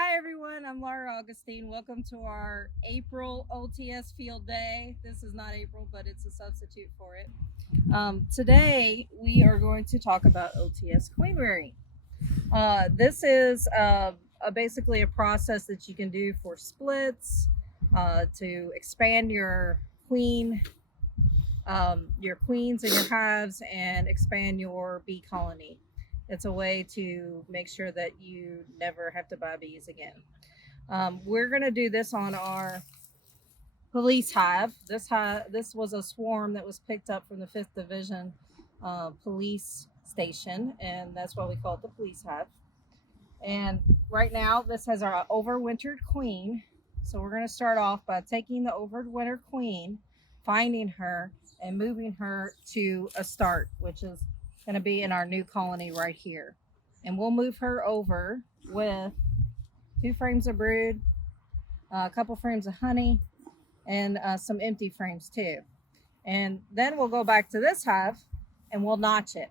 Hi everyone, I'm Laura Augustine. Welcome to our April OTS Field Day. This is not April, but it's a substitute for it. Today we are going to talk about OTS queen rearing. This is basically a process that you can do for splits to expand your queens and your hives, and expand your bee colony. It's a way to make sure that you never have to buy bees again. We're going to do this on our police hive. This was a swarm that was picked up from the 5th Division police station, and that's why we call it the police hive. And right now, this has our overwintered queen. So we're going to start off by taking the overwintered queen, finding her, and moving her to a start, which is going to be in our new colony right here. And we'll move her over with 2 frames of brood, a couple frames of honey, and some empty frames too. And then we'll go back to this hive and we'll notch it.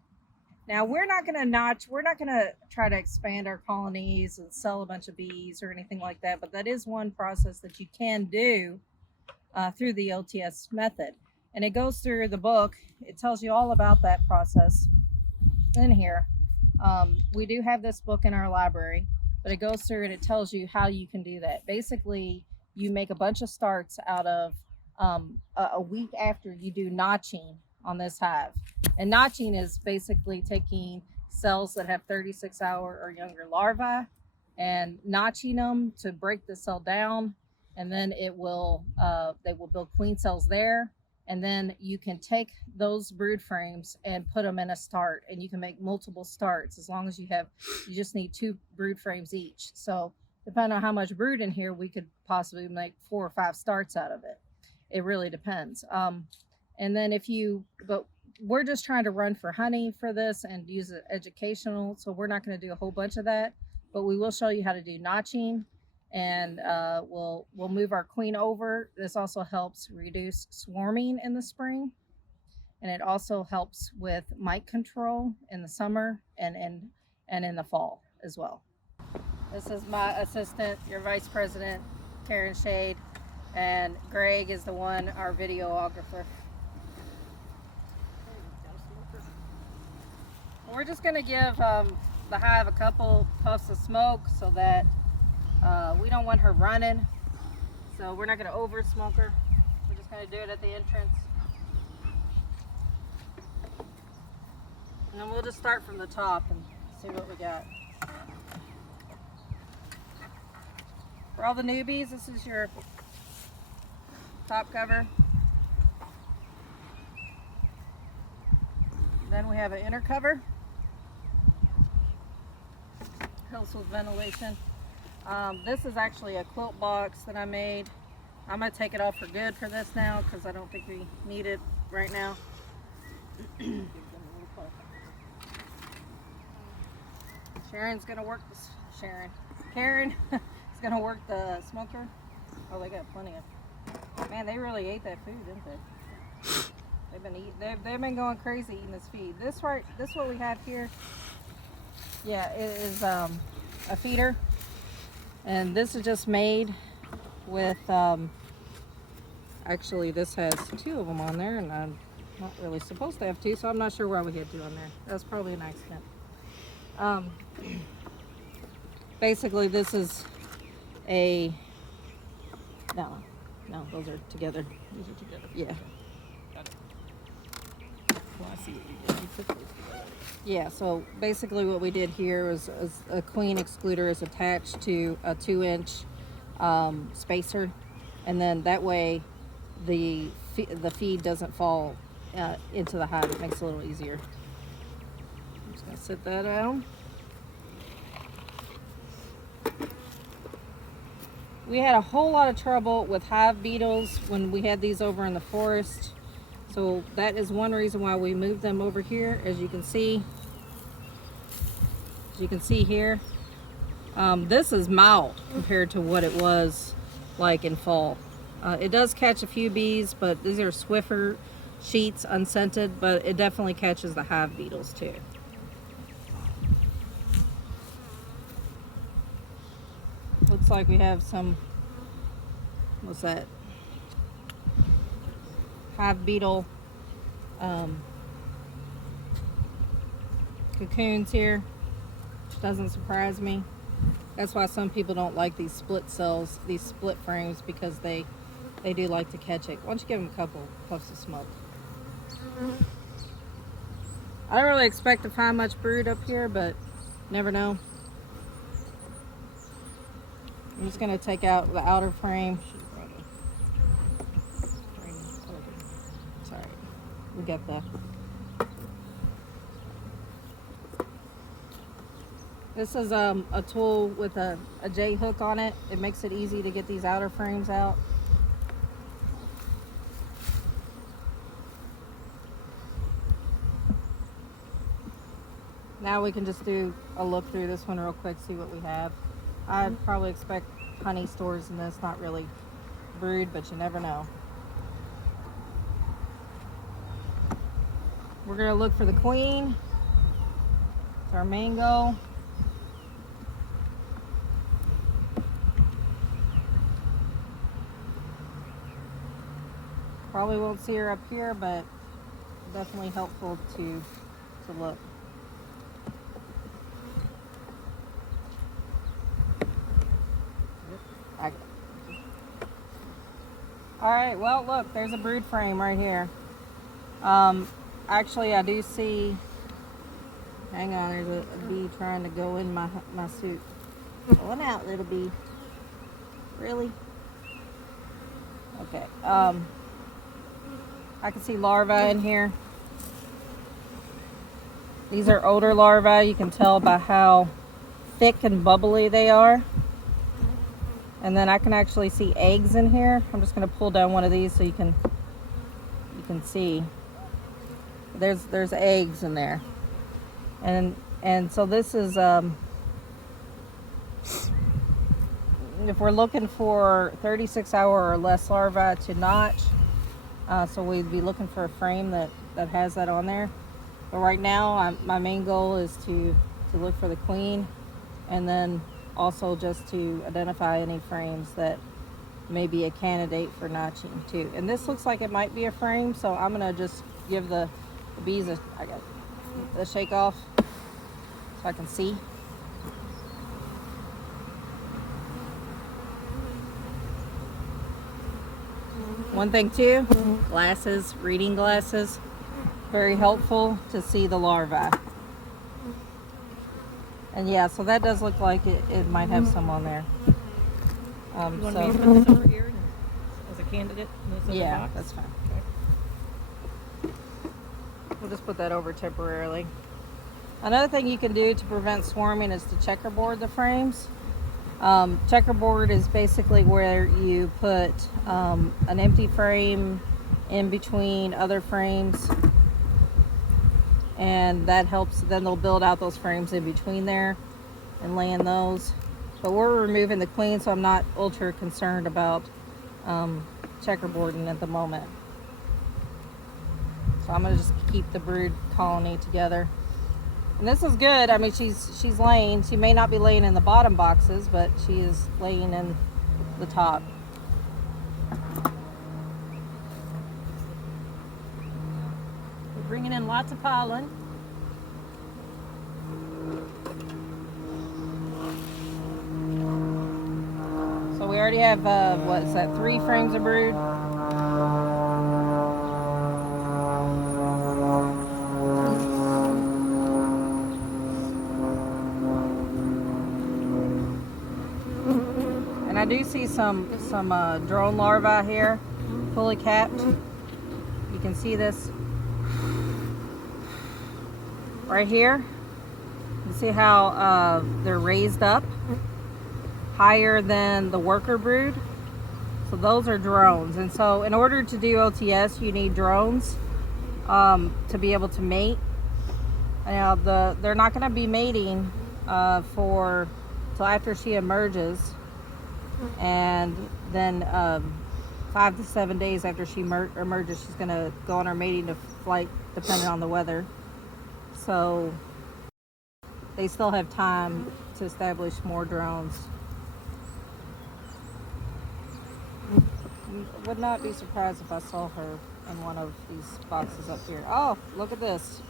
Now we're not going to try to expand our colonies and sell a bunch of bees or anything like that, but that is one process that you can do through the OTS method. And it goes through the book. It tells you all about that process in here. We do have this book in our library, but it goes through and it tells you how you can do that. Basically, you make a bunch of starts out of a week after you do notching on this hive. And notching is basically taking cells that have 36-hour or younger larvae and notching them to break the cell down, and then they will build queen cells there. And then you can take those brood frames and put them in a start, and you can make multiple starts as long as you just need 2 brood frames each. So depending on how much brood in here, we could possibly make 4 or 5 starts out of it. It really depends. And then but we're just trying to run for honey for this and use it educational. So we're not going to do a whole bunch of that, but we will show you how to do notching, and we'll move our queen over. This also helps reduce swarming in the spring, and it also helps with mite control in the summer and in the fall as well. This is my assistant, your vice president, Karen Shade, and Greg is our videographer. We're just going to give the hive a couple puffs of smoke so that we don't want her running. So we're not going to over smoke her. We're just going to do it at the entrance. And then we'll just start from the top and see what we got. For all the newbies, this is your top cover. Then we have an inner cover. Helps with ventilation. This is actually a quilt box that I made. I'm going to take it off for good for this now because I don't think we need it right now. Sharon's going to work this. Karen is going to work the smoker. Oh, they got plenty of. Man, they really ate that food, didn't they? They've been going crazy eating this feed. This what we have here. Yeah, it is a feeder, and this is just made with actually this has 2 of them on there, and I'm not really supposed to have 2, so I'm not sure why we had 2 on there. That's probably an accident. Basically this is no, those are together. These are together. Yeah. Well, I see what you did. You put those together. Yeah, so basically what we did here was a queen excluder is attached to a 2-inch spacer, and then that way the feed doesn't fall into the hive. It makes it a little easier. I'm just going to sit that down. We had a whole lot of trouble with hive beetles when we had these over in the forest. So that is one reason why we moved them over here. As you can see here, this is mild compared to what it was like in fall. It does catch a few bees, but these are Swiffer sheets, unscented, but it definitely catches the hive beetles too. looks like we have some, what's that? Hive beetle cocoons here. Doesn't surprise me. That's why some people don't like these split cells, these split frames, because they do like to catch it. Why don't you give them a couple puffs of smoke? I don't really expect to find much brood up here, but never know. I'm just going to take out the outer frame. Sorry, we got the... This is a tool with a J hook on it. It makes it easy to get these outer frames out. Now we can just do a look through this one real quick, see what we have. I'd probably expect honey stores in this, not really brood, but you never know. We're gonna look for the queen. It's our main goal. Probably won't see her up here, but definitely helpful to look. All right, well, look, there's a brood frame right here. Actually, I do see, hang on, there's a bee trying to go in my suit. Going out, little bee. Really? Okay. I can see larvae in here. These are older larvae. You can tell by how thick and bubbly they are. And then I can actually see eggs in here. I'm just going to pull down one of these so you can see. There's eggs in there. And so this is if we're looking for 36-hour or less larvae to notch, so we'd be looking for a frame that has that on there. But right now, my main goal is to look for the queen, and then also just to identify any frames that may be a candidate for notching too. And this looks like it might be a frame, so I'm gonna just give the bees a shake off so I can see. One thing too, glasses, reading glasses, very helpful to see the larvae. And yeah, so that does look like it might have some on there. You want me to put this over here as a candidate in this other yeah, box? that's fine. Okay. We'll just put that over temporarily. Another thing you can do to prevent swarming is to checkerboard the frames. Checkerboard is basically where you put an empty frame in between other frames, and that helps. Then they'll build out those frames in between there and lay in those. But we're removing the queen, so I'm not ultra concerned about checkerboarding at the moment. So I'm gonna just keep the brood colony together. And this is good. I mean, she's laying. She may not be laying in the bottom boxes, but she is laying in the top. We're bringing in lots of pollen. So we already have, what's that, 3 frames of brood? And I do see some drone larvae here, fully capped. You can see this right here. You see how they're raised up higher than the worker brood. So those are drones. And so in order to do OTS, you need drones to be able to mate. Now they're not going to be mating till after she emerges, and then 5 to 7 days after she emerges, she's going to go on her mating flight, depending on the weather. So they still have time to establish more drones. Would not be surprised if I saw her in one of these boxes up here. Oh, look at this.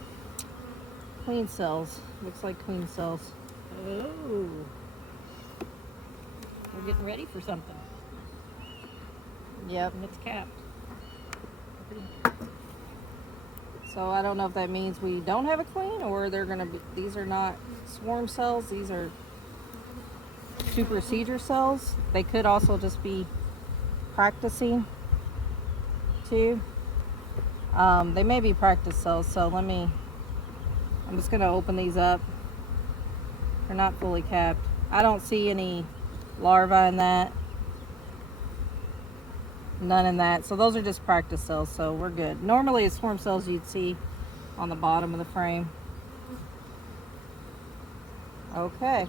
Queen cells. Looks like queen cells. Oh. We're getting ready for something. Yep. And it's capped. So I don't know if that means we don't have a queen or they're going to be, these are not swarm cells. These are supersedure cells. They could also just be practicing too. They may be practice cells, so I'm just going to open these up. They're not fully capped. I don't see any larvae in that. None in that. So those are just practice cells, so we're good. Normally it's swarm cells you'd see on the bottom of the frame. Okay.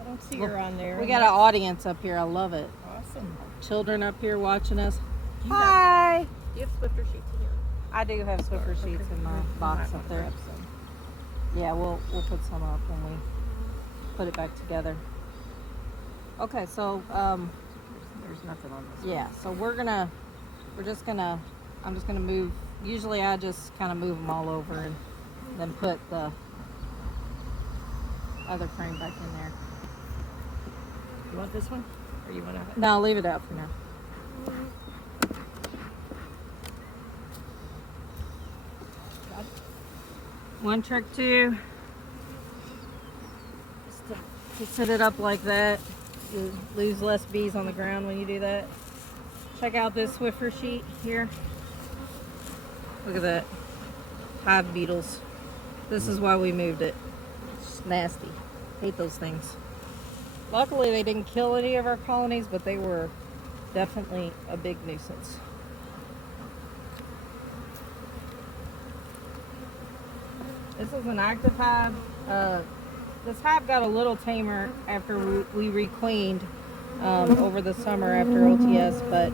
I don't see her on there. We got an audience up here. I love it. Awesome. Children up here watching us. You Hi. Do you have Swiffer sheets in here? I do have Swiffer sheets in my box up there. Yeah, we'll put some up when we put it back together. Okay, so there's nothing on this. yeah, so I'm just gonna move. Usually I just kind of move them all over and then put the other frame back in there. You want this one, or you want to? No, leave it out for now. One trick too, to set it up like that. You lose less bees on the ground when you do that. Check out this Swiffer sheet here. Look at that. Hive beetles. This is why we moved it. It's nasty. Hate those things. Luckily they didn't kill any of our colonies, but they were definitely a big nuisance. This is an active hive. This hive got a little tamer after we requeened over the summer after OTS, but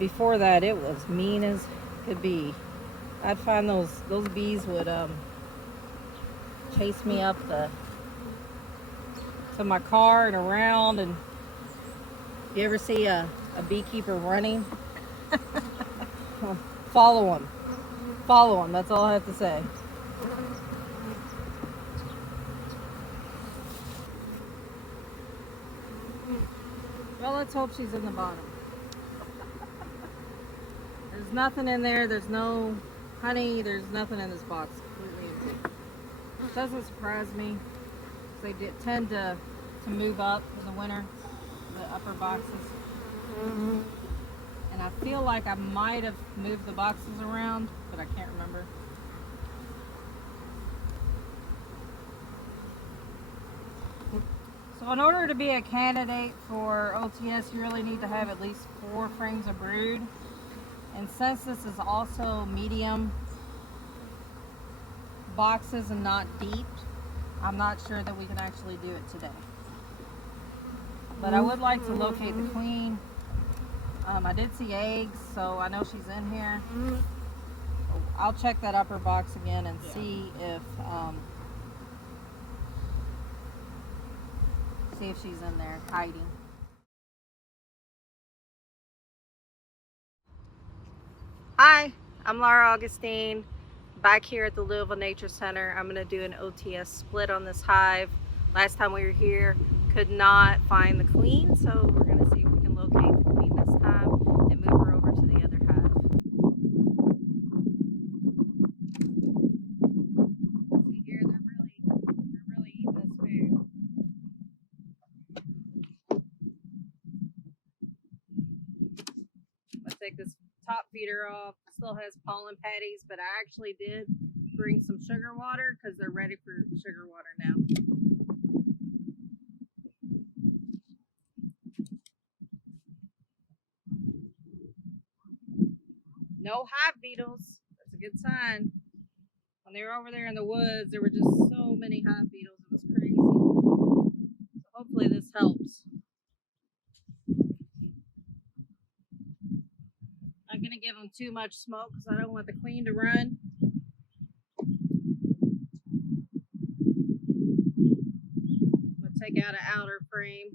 before that it was mean as could be. I'd find those bees would chase me up to my car and around. And you ever see a beekeeper running? Follow them. Follow them. That's all I have to say. Well, let's hope she's in the bottom. There's nothing in there. There's no honey. There's nothing in this box. Completely empty. It doesn't surprise me. They tend to move up in the winter, the upper boxes. And I feel like I might have moved the boxes around, but I can't remember. So in order to be a candidate for OTS, you really need to have at least 4 frames of brood. And since this is also medium boxes and not deep, I'm not sure that we can actually do it today. But I would like to locate the queen. I did see eggs, so I know she's in here. I'll check that upper box again and see if she's in there hiding. Hi, I'm Laura Augustine, back here at the Louisville Nature Center. I'm going to do an OTS split on this hive. Last time we were here, could not find the queen, so we're going to see if we can locate the queen this time and move her over to the other hive. See here, they're really eating this food. Let's take this top feeder off. Still has pollen patties, but I actually did bring some sugar water because they're ready for sugar water now. No hive beetles. That's a good sign. When they were over there in the woods, there were just so many hive beetles. It was crazy. So hopefully this helps. I'm going to give them too much smoke because I don't want the queen to run. I'm going to take got an outer frame.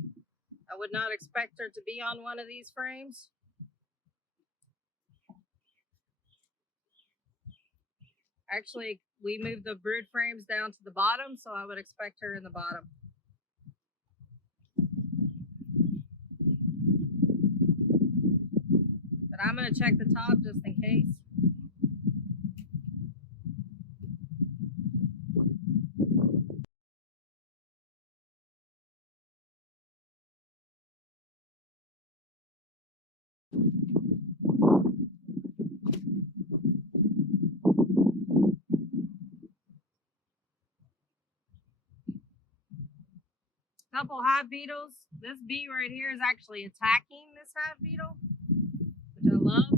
I would not expect her to be on one of these frames. Actually, we moved the brood frames down to the bottom, so I would expect her in the bottom. But I'm going to check the top just in case. Couple hive beetles. This bee right here is actually attacking this hive beetle, which I love.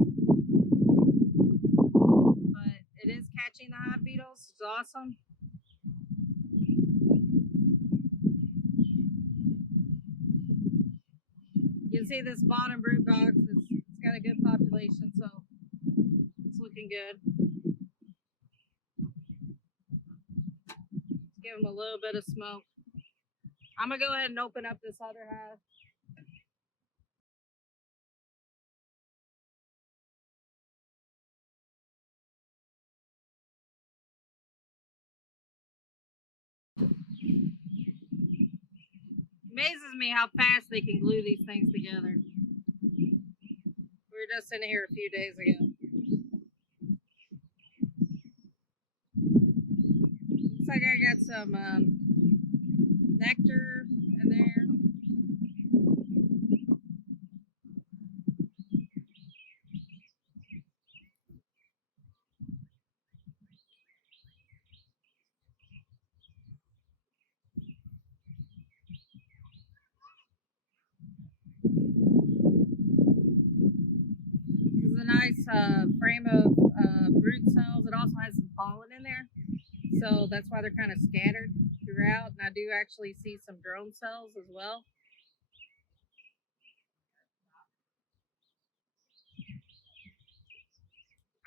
But it is catching the hive beetles. It's awesome. You can see this bottom brood box it's got a good population, so it's looking good. Let's give them a little bit of smoke. I'm gonna go ahead and open up this other hive. Amazes me how fast they can glue these things together. We were just in here a few days ago. Looks like I got some nectar in there. This is a nice frame of brood cells. It also has some pollen in there, so that's why they're kind of scattered throughout. And I do actually see some drone cells as well.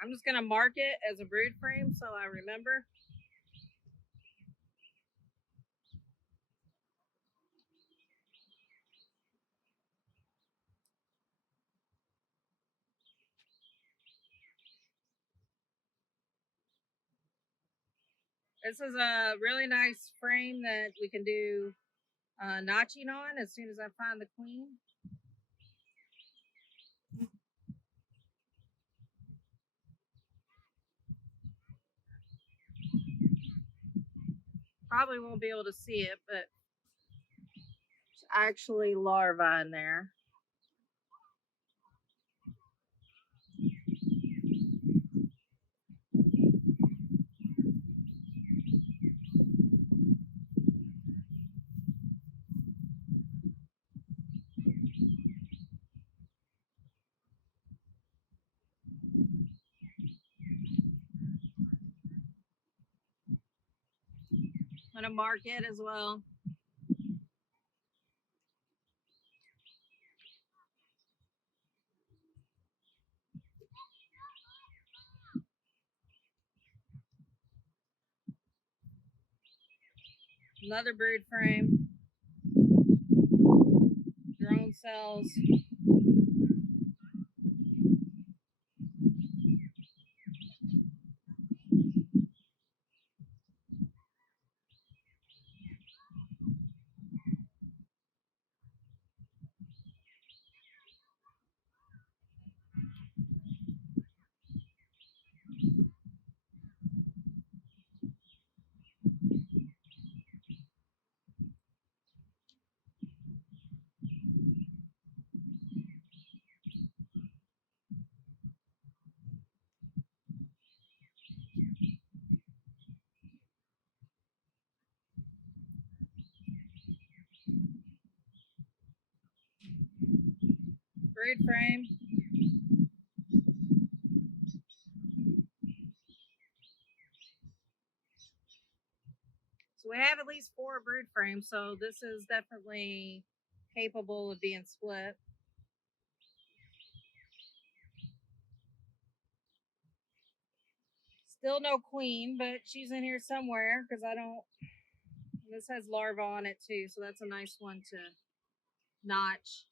I'm just gonna mark it as a brood frame so I remember. This is a really nice frame that we can do notching on as soon as I find the queen. Probably won't be able to see it, but it's actually larvae in there. I'm gonna mark it as well. Another brood frame. Drone cells. Brood frame. So we have at least 4 brood frames, so this is definitely capable of being split. Still no queen, but she's in here somewhere because I don't This has larvae on it too, so that's a nice one to notch.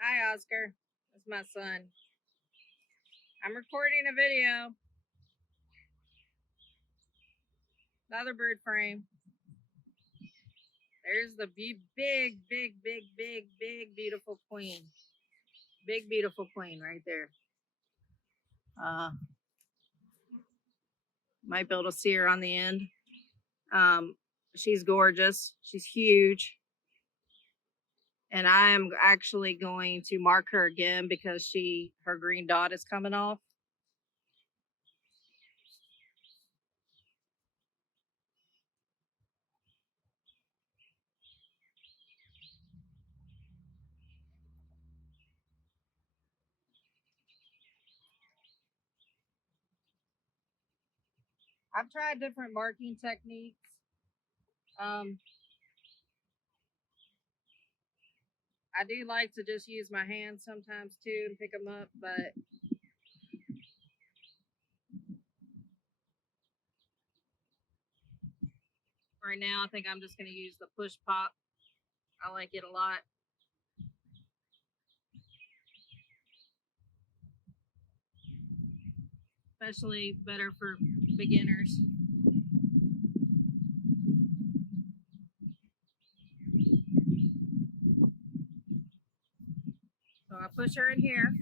Hi, Oscar. That's my son. I'm recording a video. Another bird frame. There's the big, beautiful queen. Big, beautiful queen right there. Might be able to see her on the end. She's gorgeous. She's huge. And I am actually going to mark her again because her green dot is coming off. I've tried different marking techniques. I do like to just use my hands sometimes too and pick them up, but right now I think I'm just going to use the push pop. I like it a lot. Especially better for beginners. So I push her in here.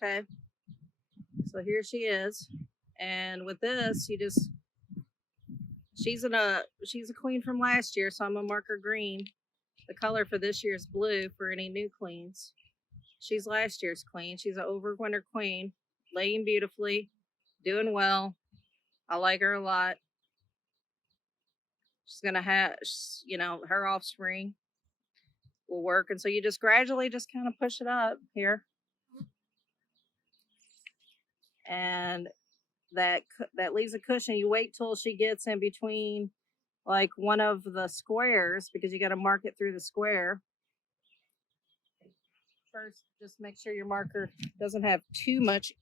Okay. So here she is. And with this, she's a queen from last year, so I'm gonna mark her green. The color for this year's blue for any new queens. She's last year's queen. She's an overwinter queen, laying beautifully, doing well. I like her a lot. She's gonna have, her offspring will work, and so you just gradually just kind of push it up here, and that leaves a cushion. You wait till she gets in between like one of the squares because you got to mark it through the square. First, just make sure your marker doesn't have too much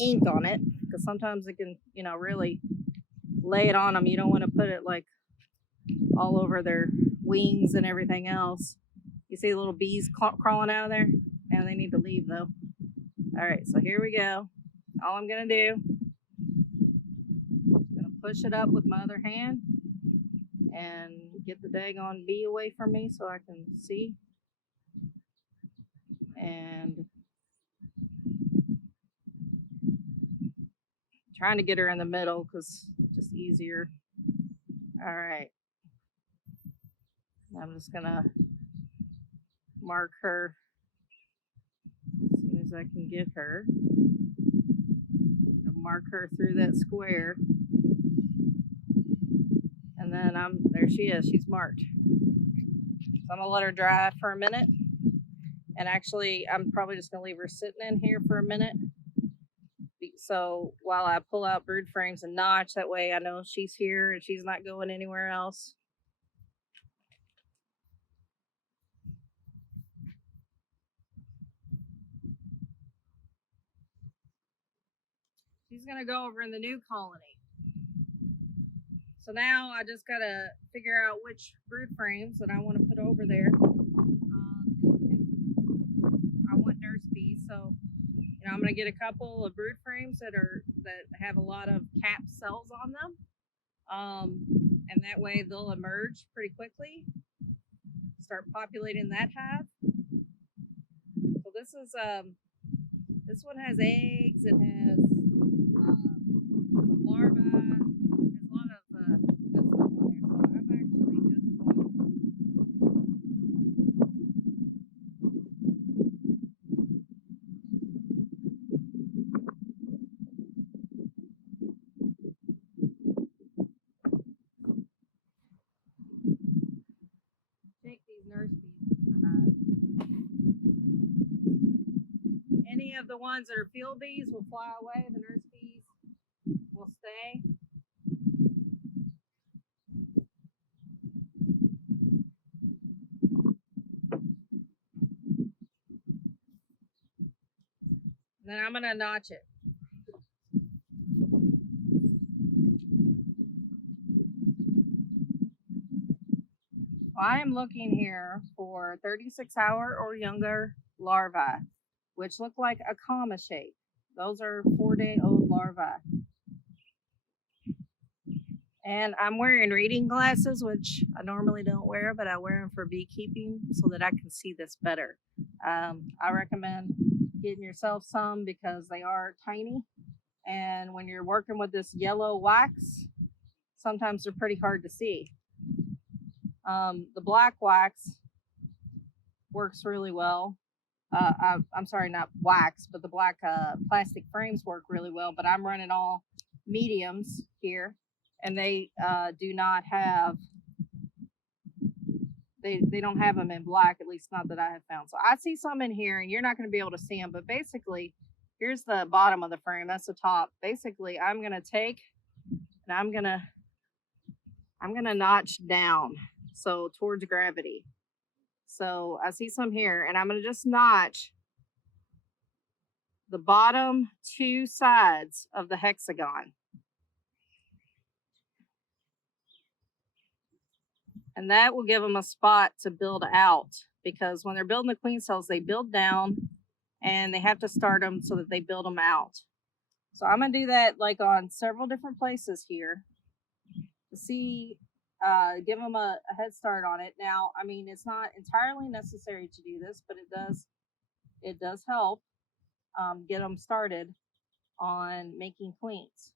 ink on it because sometimes it can, really lay it on them. You don't want to put it like all over their wings and everything else. You see the little bees crawling out of there? And they need to leave though. All right, so here we go. All I'm gonna do, I'm gonna push it up with my other hand and get the daggone bee away from me so I can see. And trying to get her in the middle because it's just easier. All right. I'm just gonna mark her as soon as I can get her. Mark her through that square. And then there she is. She's marked. So I'm gonna let her dry for a minute. And actually, I'm probably just gonna leave her sitting in here for a minute. So while I pull out brood frames and notch, that way I know she's here and she's not going anywhere else. She's gonna go over in the new colony. So now I just gotta figure out which brood frames that I want to put over there. I want nurse bees, so I'm gonna get a couple of brood frames that have a lot of capped cells on them, and that way they'll emerge pretty quickly. Start populating that hive. So this one has eggs. It has larvae. It has a lot of good stuff on there. So I'm actually just going nurse bees. Any of the the ones that are field bees will fly away. The nurse bees will stay. Then I'm gonna notch it. I am looking here for 36-hour or younger larvae, which look like a comma shape. Those are 4-day-old larvae. And I'm wearing reading glasses, which I normally don't wear, but I wear them for beekeeping so that I can see this better. I recommend getting yourself some because they are tiny. And when you're working with this yellow wax, sometimes they're pretty hard to see. The black wax works really well. I'm sorry, not wax, but the black plastic frames work really well. But I'm running all mediums here, and they do not have they don't have them in black, at least not that I have found. So I see some in here, and you're not going to be able to see them. But basically, here's the bottom of the frame. That's the top. Basically, I'm gonna take and I'm gonna notch down, so towards gravity. So I see some here, and I'm gonna just notch the bottom two sides of the hexagon. And that will give them a spot to build out, because when they're building the queen cells, they build down and they have to start them so that they build them out. So I'm going to do that like on several different places here to see, give them a head start on it. Now, I mean, it's not entirely necessary to do this, but it does help get them started on making queens.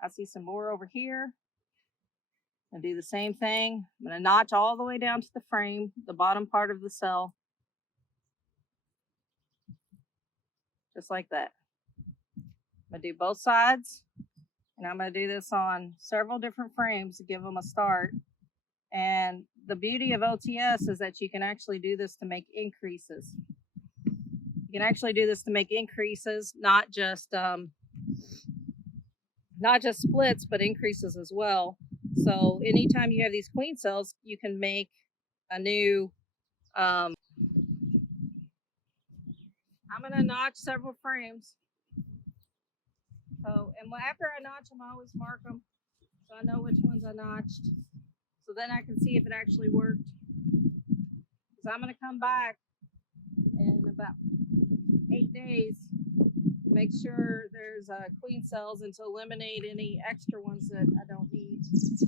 I see some more over here. And do the same thing. I'm going to notch all the way down to the frame, the bottom part of the cell, just like that. I'm going to do both sides, and I'm going to do this on several different frames to give them a start. And the beauty of OTS is that you can actually do this to make increases. You can actually do this to make increases, not just splits, but increases as well. So anytime you have these queen cells, you can make a new, I'm going to notch several frames. So, and after I notch them, I always mark them so I know which ones I notched. So then I can see if it actually worked. Because I'm going to come back in about 8 days, make sure there's queen cells, and to eliminate any extra ones that I don't need. This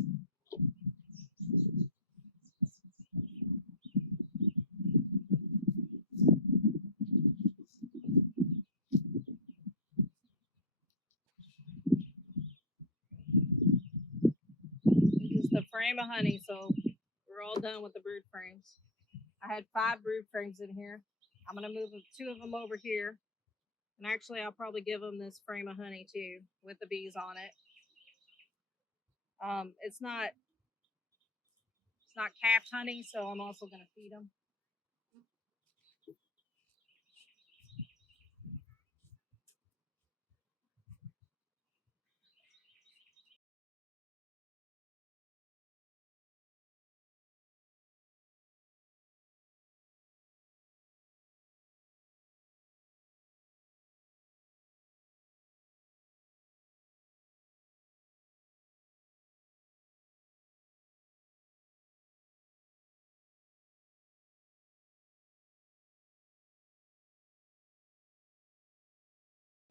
is the frame of honey, so we're all done with the brood frames. I had 5 brood frames in here. I'm going to move 2 of them over here. And actually, I'll probably give them this frame of honey too, with the bees on it. It's not capped honey, so I'm also going to feed them.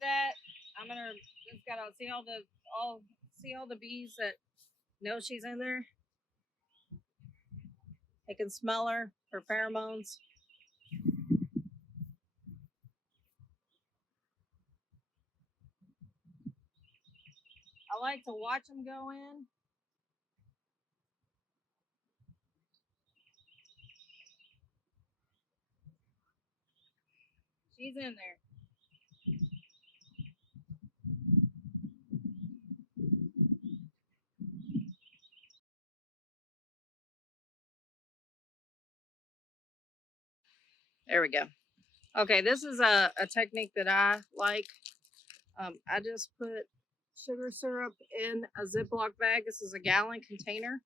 That I'm gonna just gotta see all the bees that know she's in there. They can smell her pheromones. I like to watch them go in. She's in there. There we go. Okay, this is a technique that I like. I just put sugar syrup in a Ziploc bag. This is a gallon container.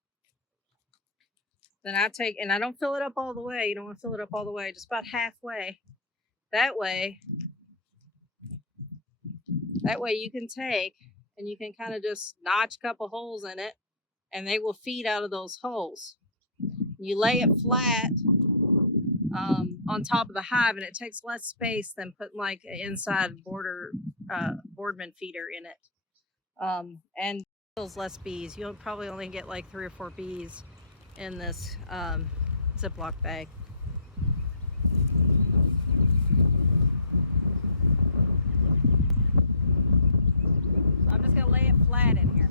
Then I take, and I don't fill it up all the way. You don't want to fill it up all the way, just about halfway. That way you can take and you can kind of just notch a couple holes in it, and they will feed out of those holes. You lay it flat on top of the hive, and it takes less space than putting like an inside boardman feeder in it, and kills less bees. You'll probably only get like 3 or 4 bees in this Ziploc bag. So I'm just gonna lay it flat in here.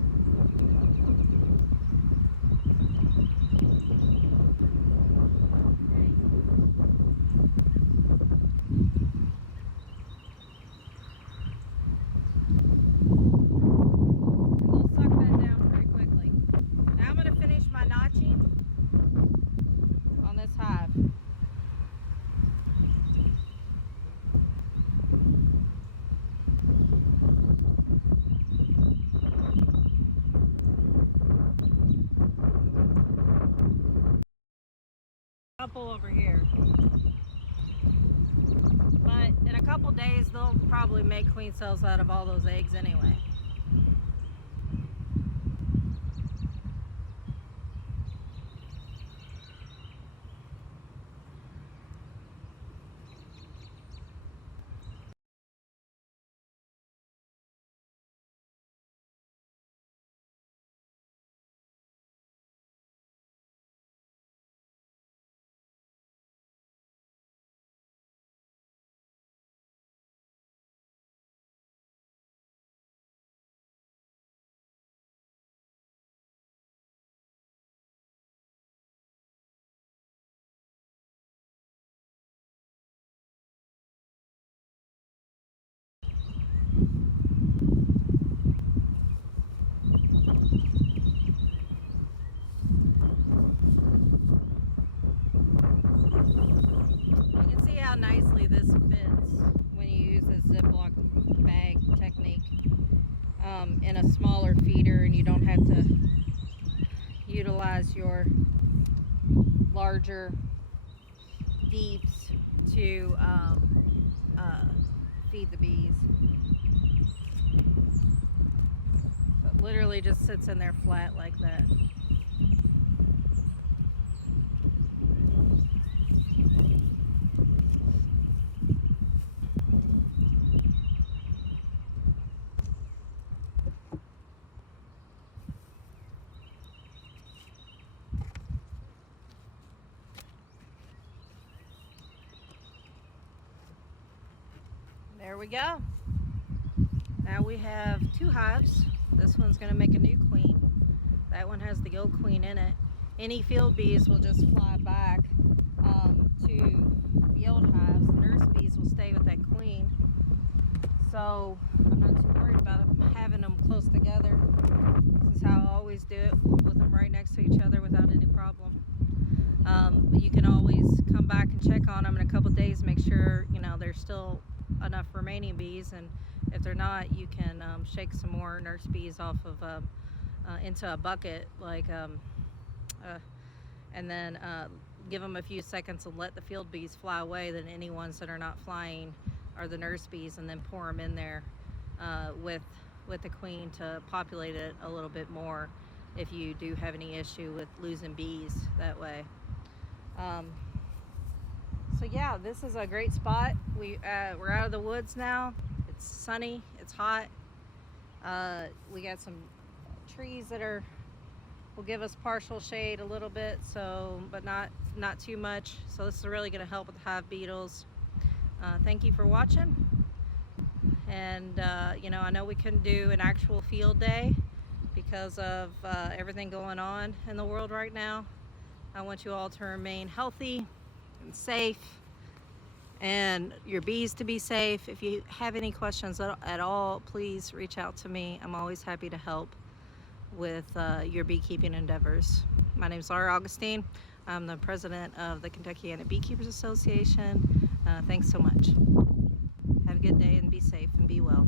We'll suck that down pretty quickly. Now I'm gonna finish my notching on this hive. Couple over here. But in a couple days, they'll probably make queen cells out of all those eggs anyway. You can see how nicely this fits when you use this Ziploc bag technique in a smaller feeder, and you don't have to utilize your larger deeps to feed the bees. So it literally just sits in there flat like that. There we go. Now we have 2 hives. This one's going to make a new queen. That one has the old queen in it. Any field bees will just fly back to the old hives. The nurse bees will stay with that queen. So I'm not too worried about having them close together. This is how I always do it, with them right next to each other without any problem. But you can always come back and check on them in a couple days, make sure there's still enough remaining bees, and if they're not, you can shake some more nurse bees off of into a bucket, and then give them a few seconds and let the field bees fly away. Then any ones that are not flying are the nurse bees, and then pour them in there with the queen to populate it a little bit more if you do have any issue with losing bees that way. So yeah, this is a great spot. We're out of the woods now. It's sunny, it's hot. We got some trees that will give us partial shade a little bit, but not too much. So this is really going to help with the hive beetles. Thank you for watching. And I know we couldn't do an actual field day because of everything going on in the world right now. I want you all to remain healthy and safe, and your bees to be safe. If you have any questions at all, please reach out to me. I'm always happy to help with your beekeeping endeavors. My name is Laura Augustine. I'm the president of the Kentucky Beekeepers Association. Thanks so much. Have a good day and be safe and be well.